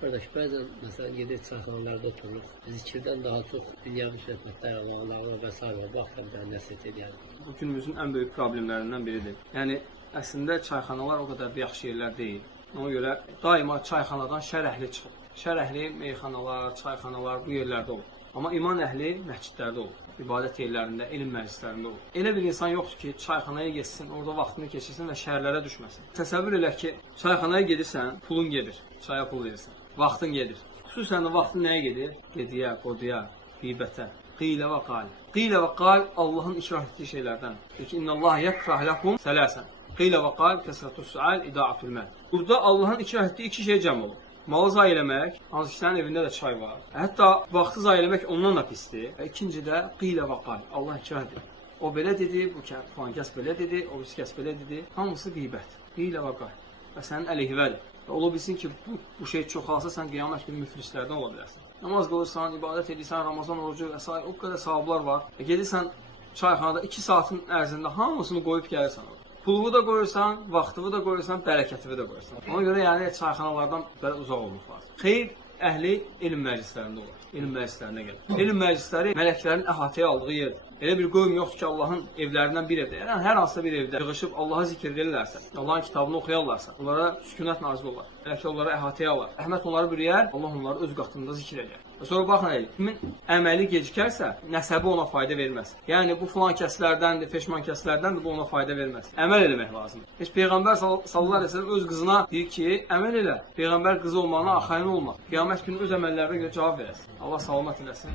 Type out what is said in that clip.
Kardeş bazen mesela gidip çayxanalarda otururuq. Zikirdən daha çox dünyavi söhbətlər, Allah'la və s. Baxın ben nəsət edirəm. Bu günümüzün ən böyük problemlərindən biridir. Yəni əslində çayxanalar o qədər də yaxşı yerlər deyil. Ona görə daima çayxanadan şər əhli çıxır. Şər əhli meyxanalar, çayxanalar bu yerlərdə olur. Amma iman əhli məscidlərdə olur. İbadət yerlərində, elm məclislərində olur. Elə bir insan yoxdur ki, çayxanaya getsin, orada vaxtını keçirsin və şəhərlərə düşməsin. Təsəvvür elə ki, çayxanaya gedirsən, pulun gedir, çaya pul verirsən, vaxtın gedir. Xüsusən də vaxtın nəyə gedir? Gediyə, qoduya, qeybətə, qilə və qal. Qilə və qal Allahın ikrah etdiyi şeylərdən. Çünki İnnəllaha yekrah ləkum sələsən. Qilə və qal kəsrətus sual, ida'atul məl. Burada Allahın ikrah etdiyi iki şey cəm olur. Malı zayi eləmək, hansı ki, sənin evində də çay var. Hətta vaxtı zayi eləmək ondan da pisdir. İkinci də qilə və qal. Allah ikrah edir. O belə dedi, bu falan kəs belə dedi, o birisi kəs belə dedi. Hamısı qeybət. Qilə və qal. Və sənin əleyhivədir. Və ola bilsin ki, bu şey çoxalsa, sən qiyamət günü müflislərdən ola bilərsən. Namaz qılırsan, ibadət edirsən, Ramazan orucu və s. O qədər savablar var. Gedirsən çayxanada 2 saatin ərzində hamısını qoyub gəlirsən. Pulunu da qoyursan, vaxtını da qoyursan, bərəkətini də qoyursan. Ona görə yəni çayxanalardan belə uzaq olmaq lazım. Xeyr əhli elm məclislərində olur. Elm məclislərinə gəlir. Elm məclisləri mələklərin əhatəyə aldığı yerdir. Elə bir qoyum yoxdur ki, Allahın evlərindən bir evdə. Yəni hər hansısa bir evdə yığışıb Allah'a zikr edirlərsə, Allahın kitabını oxuyarlarsa, onlara sükunət nazil olar. Mələklər onları əhatəyə alar. Rəhmət onları bürüyər, Allah onları öz qatında zikr edər. Sonra baxın, kimin əməli gecikərsə, nəsəbi ona fayda verməz. Yəni, bu filan kəslərdəndir, feşman kəslərdəndir, bu ona fayda verməz. Əməl eləmək lazımdır. Heç Peyğəmbər sallallahu əleyhi və səlləm öz qızına deyir ki, əməl elə. Peyğəmbər qızı olmağına axayın olma. Qiyamət günü öz əməllərinə görə cavab verəsin. Allah salamat eləsin.